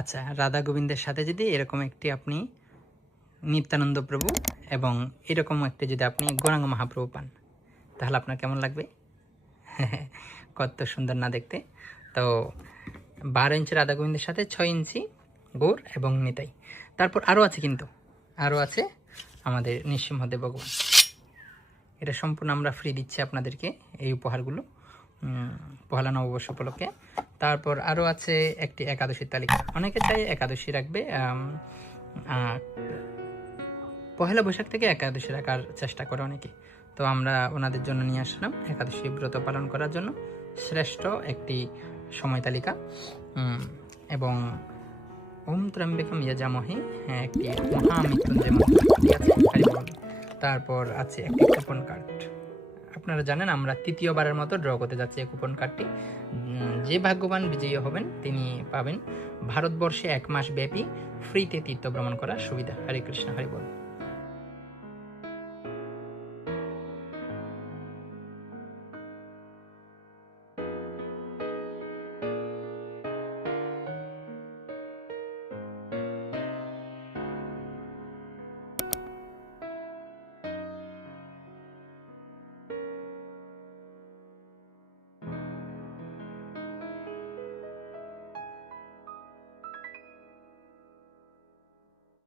আচ্ছা, রাধা গোবিন্দের সাথে যদি এরকম একটি আপনি নিত্যানন্দ প্রভু এবং এরকম একটি যদি আপনি গৌরাঙ্গ মহাপ্রভু পান, তাহলে আপনার কেমন লাগবে? কত সুন্দর না দেখতে। তো 12 ইঞ্চি রাধা গোবিন্দের সাথে 6 ইঞ্চি গৌর এবং নিতাই। তারপর আরও আছে, কিন্তু আরও আছে আমাদের নৃসিংহদেব ভগবান। এটা সম্পূর্ণ আমরা ফ্রি দিচ্ছি আপনাদেরকে এই উপহারগুলো পহেলা নববর্ষ উপলক্ষে। তারপর আরও আছে একটি একাদশীর তালিকা। অনেকে চাই একাদশী রাখবে, পহেলা বৈশাখ থেকে একাদশী রাখার চেষ্টা করে অনেকে। তো আমরা ওনাদের জন্য নিয়ে আসলাম একাদশী ব্রত পালন করার জন্য শ্রেষ্ঠ একটি সময় তালিকা, এবং ওম ত্র্যম্বকম যজামহে একটি মহামৃত্যুঞ্জয় মন্ত্র আছে। তারপর আছে একটি কুপন কার্ড। আপনারা জানেন আমরা তৃতীয়বারের মতো ড্র করতে যাচ্ছি এই কুপন কার্ডটি। যে ভাগ্যবান বিজয়ী হবেন তিনি পাবেন ভারতবর্ষে 1 মাস ব্যাপী ফ্রিতে তীর্থ ভ্রমণ করার সুবিধা। হরে কৃষ্ণ, হরি বল।